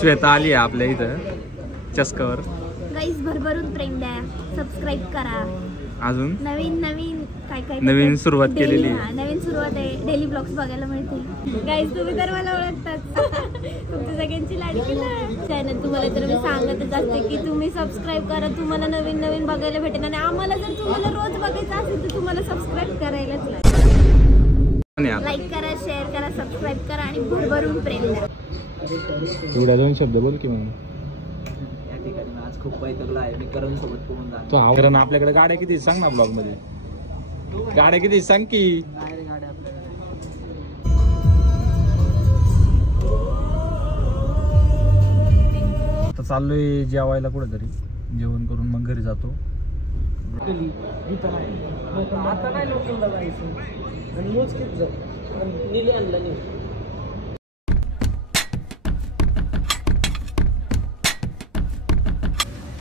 श्वेता आली आहे आपल्या इथं चस्कावर. गाईस भरभरून प्रेम द्या, सबस्क्राईब करा. अजून नवीन नवीन काय नवीन सुरुवात केलेली आहे. नवीन सुरुवात आहे. डेली ब्लॉग्स बघायला मिळतील. गाईस तुम्ही तर मला ओळखतात. तुमच्या सगळ्यांची लाडकी चॅनल. तुम्हाला तर मी सांगतच असते की तुम्ही सबस्क्राईब करा. तुम्हाला नवीन नवीन बघायला भेटेल आणि आम्हाला जर तुम्हाला रोज बघायचं असेल तर तुम्हाला सबस्क्राईब करायलाच लागेल. लाईक करा, शेअर करा, सबस्क्राईब करा आणि भरभरून प्रेम द्या. एवढा दोन शब्द बोल की मग. आज खूप वैतागलो आहे मी. करण सोबत पोहून जातो. तो करण आपल्याकडे गाड्या किती सांग ना ब्लॉग मध्ये. गाड्या किती सांग की. आता चाललोय जेवायला कुठेतरी. जेवण करून मग घरी जातो. आता काय लोकलला जायचं आणि मोजकीच जाऊ. निले आणला नाही.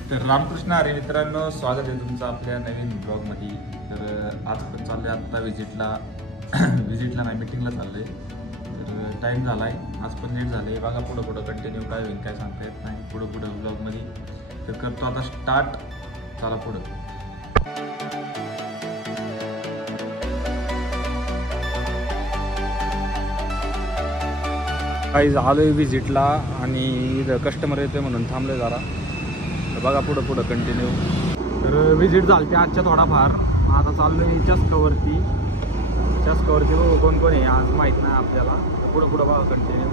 तर रामकृष्ण हरी मित्रांनो, स्वागत आहे तुमचं आपल्या नवीन ब्लॉगमध्ये. तर आज पण चाललोय आत्ता विजिटला नाही मीटिंगला चाललोय. तर टाईम झाला आहे. आज पण लेट झालं आहे. बघा पुढं कंटिन्यू काय होईल काय सांगता येत नाही. पुढं ब्लॉगमध्ये. तर करतो आता स्टार्ट. चला पुढं. काही आलोय विजिटला आणि इथं कस्टमर येतोय म्हणून थांबलोय जरा. बघा पुढं कंटिन्यू. तर विजिट झाली आजच्या थोडाफार. आता चाललोय चस्कावरती बघू कोण आहे आज माहित नाही आपल्याला. पुढं बघा कंटिन्यू.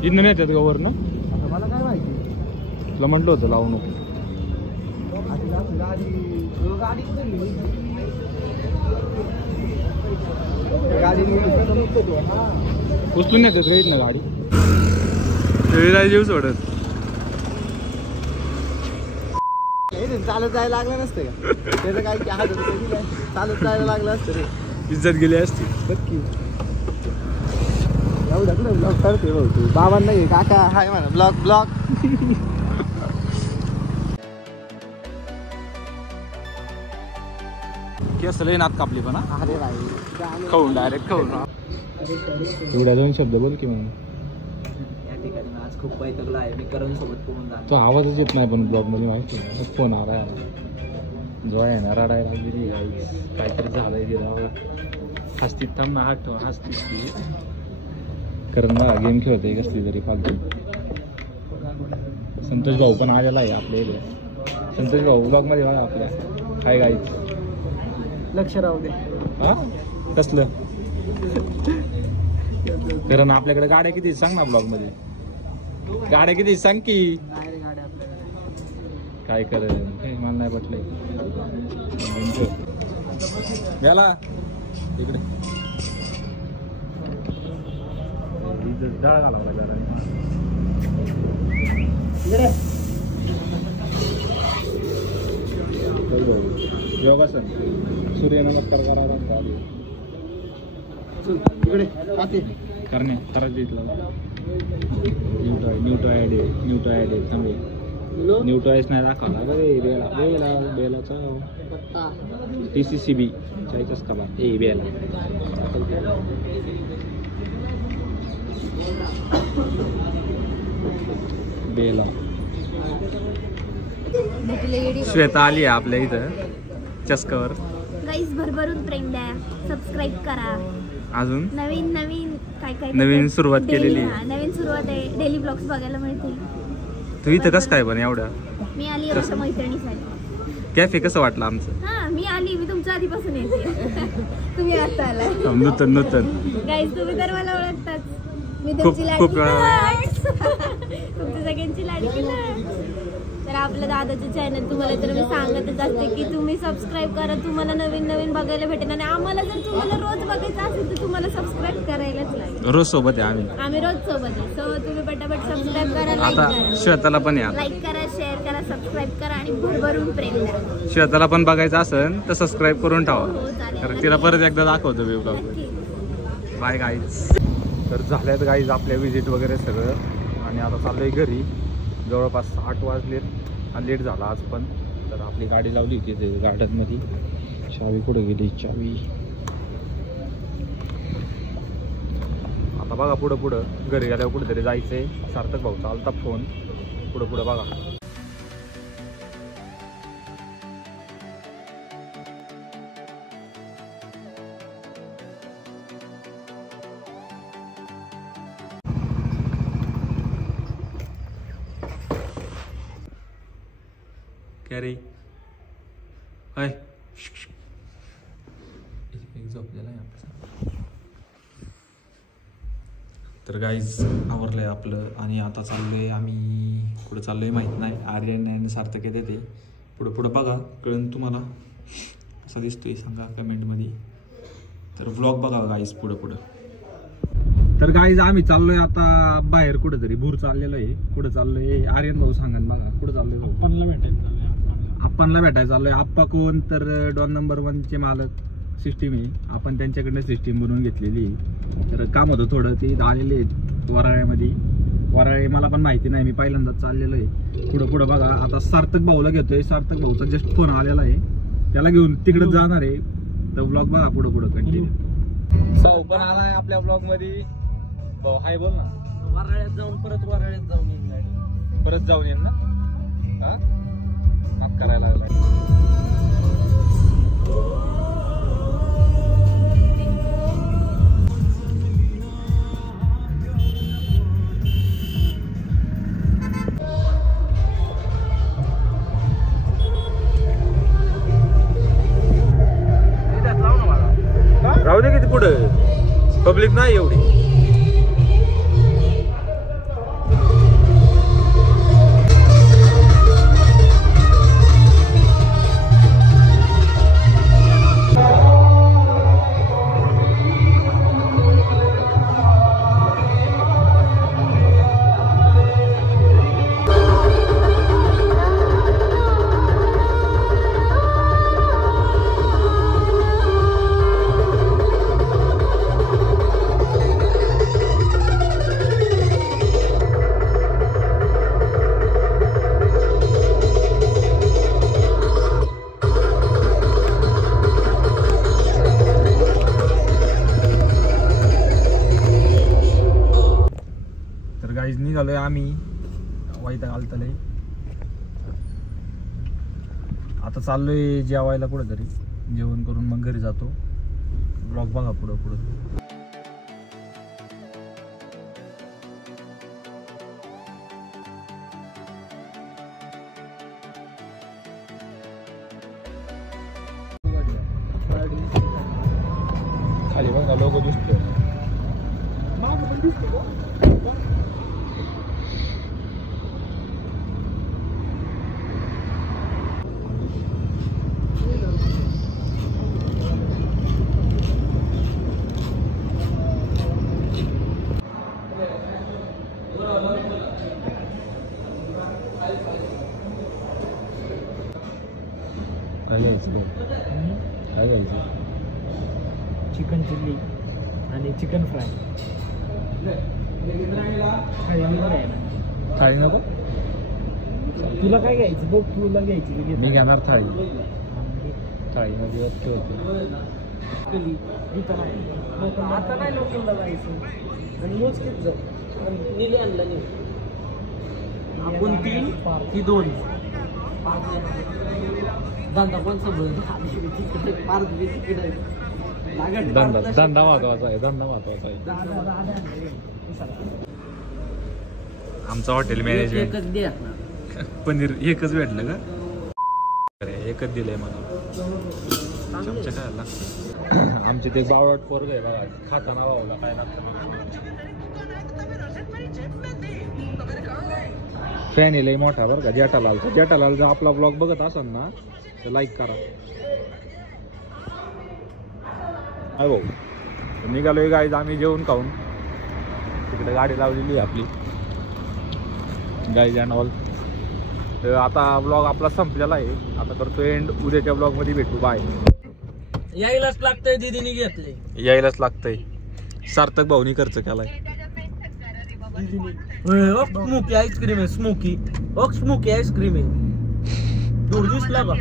इथनं नाही येतात गवर ना. मला काय माहिती. तुला म्हटलं होतं लावू नको. उचलून येतात रे इथनं गाडी. जीव सोडत चालत जायला लागलं नसतं का. त्याचं काय चालत जायला लागलं असतं रे. इज्जत गेली असती. नक्की. एवढं ब्लॉग करते भाऊ तू. बाबा नाही काका हाय म्हणा. ब्लॉग केस लई नात कापली पण. अरे भाई खाऊन डायरेक्ट खाऊन. एवढा दोन शब्द बोल की मग. या ठिकाणी आज खूप वैतागलो आहे मी. करण सोबत पोहून जातो. तो आवाजच येत नाही पण ब्लॉग मध्ये माहिती आहे. फोन आला जो आहे ना रडायला गेली. काहीतरी झालंय तिला. हसतीत थांब ना. हसतीत ती. कारण ना गेम खेळते कसली तरी फालतू. संतोष भाऊ पण आलेला आहे आपल्या इथे. संतोष भाऊ ब्लॉग मध्ये बघा आपल्या. काय गाईच लक्ष राहू दे. हा कसलं. कारण आपल्याकडे गाड्या किती सांग ना ब्लॉग मध्ये. गाड्या किती सांग की. काय कर मला नाही पटलंय. गेला इकडे. डाळ घाला योगासन. सूर्यनमस्कार करा. करणे करायचं इथलं. न्यूटॉइड थांबे. न्यूटॉइस नाही दाखवला बेलाचा. TCCB चायचाच कला. बेला बेला. श्वेता आली आहे आपल्या इथं चस्कावर. गाईस भरभरून प्रेम द्या, सबस्क्राईब करा. अजून नवीन नवीन सुरुवात केलेली आहे. नवीन सुरुवात आहे. डेली ब्लॉग्स बघायला मिळतील. तू इथं कसं काय पण एवढ्या मी आली आमच्या मैत्रिणीसाठी. कॅफे कसं वाटलं आमचं? हा मी आली, मी तुमच्या आधीपासून येते. तुम्ही आता आलाय. नूतन गाईज तुम्ही तर मला ओळखताच. मी खूप- तुमची लाडकी खूप तुमच्या सगळ्यांची लाडकी लाड. तर आपलं दादाचं चॅनल तुम्हाला तर मी सांगतच असते की तुम्ही सबस्क्राईब करा, तुम्हाला नवीन नवीन बघायला भेटेल. आणि आम्हाला जर तुम्हाला रोज बघायचं असेल तर तुम्हाला सबस्क्राईब करायलाच लागेल. रोज सोबत आहे आम्ही रोज सोबत आहे. सो तुम्ही पटापट सबस्क्राईब करा, लाईक आता करा, श्वेताला पण या. लाईक करा, शेअर करा, सबस्क्राईब करा आणि भरभरून प्रेम करा. श्वेताला पण बघायचं असेल तर सबस्क्राईब करून हो, ठेवा. चालेल. तर तिला परत एकदा दाखवतो मी ब्लॉग. नक्की. Bye guys. तर झाल्यात गाईज आपल्या विजिट वगैरे सगळं आणि आता चाललोय घरी. जवळपास 8 वाजलेत आणि लेट झाला आज पण. तर आपली गाडी लावली होती ते गार्डनमध्ये. चावी कुठे गेली? चावी आता बघा पुढं घरी गेल्यावर कुठेतरी जायचंय. सार्थक भाऊ चालता फोन पुढं बघा. क्या रे हाय झोपलेला आहे आपला. तर गाईज आवरलंय आपलं आणि आता चाललोय आम्ही. कुठं चाललोय माहीत नाही. आर्यन आणि सार्थक येते ते पुढं बघा, कळून तुम्हाला कसा दिसतोय सांगा कमेंटमध्ये. तर व्लॉग बघा गाईज पुढं. तर गाईज आम्ही चाललोय आता बाहेर कुठेतरी. भूर चाललेलो आहे. कुठं चाललोय आर्यन भाऊ सांगा बघा. कुठं चाललोय भाऊ? आपणला भेटायला चाललोय. आप्पा कोण तर डॉन नंबर 1चे मालक. सिस्टीम आहे, आपण त्यांच्याकडनं सिस्टीम बनवून घेतलेली. तर काम होतं थोडं, ते आलेले आहेत वराळे मला पण माहिती नाही, मी पहिल्यांदाच चाललेलो आहे. पुढं बघा. आता सार्थक भाऊला घेतोय. सार्थक भाऊचा जस्ट फोन आलेला आहे, त्याला घेऊन तिकडे जाणार आहे. तर ब्लॉग बघा पुढं कंटिन्यू. भाऊ पण आलाय आपल्या ब्लॉग मध्ये. भाऊ हाय बोल ना. वराळ्यात जाऊन परत जाऊन येईल ना. हा माफ करायला लागला. राहू दे किती पुढे पब्लिक नाही एवढी. निघालोय आम्ही. वैताग आलतलय. आता चाललोय जेवायला कुठेतरी. जेवण करून मग घरी जातो. ब्लॉग बघा पुढं. खाली बघा लोगो दिसतोय. चिकन चिल्ली आणि चिकन फ्राय. थाळी नको. तुला काय घ्यायचं बघ. तुला घ्यायची मी घेणार थाळी. थाळीमध्ये वस्तू होती. आता नाही लोकलला जायचं आणि मोजकेच जाऊ. निले आणला नाही आपण 3 ही 2 धंदा पण समजून धंदा महत्वाचा आहे. आमचा हॉटेल मॅनेजमेंट एकच द्या. पनीर एकच भेटलं का अरे एकच दिलंय मला चमचा काय लागतं आमचे ते बावळट पोरग आहे बघा खाताना वावला काय लागतं फॅन आहे लय मोठा बरं का जेठालालचा जेठालाल जर आपला ब्लॉग बघत असाल ना तर लाईक करा अरे भाऊ निघालोय गाईज आम्ही जेवण खाऊन तिकडे गाडी लावलेली आहे आपली गाईज अँड ऑल तर आता ब्लॉग आपला संपलेला आहे आता करतो एंड उद्याच्या ब्लॉग मध्ये भेटू बाय यायलाच लागतंय दीदीने घेतले यायलाच लागतंय सार्थक भाऊनी खर्च केलाय स्मोकी आईस्क्रीम आहे स्मोकी स्मोकी आईस्क्रीम आहे दूर दिसला का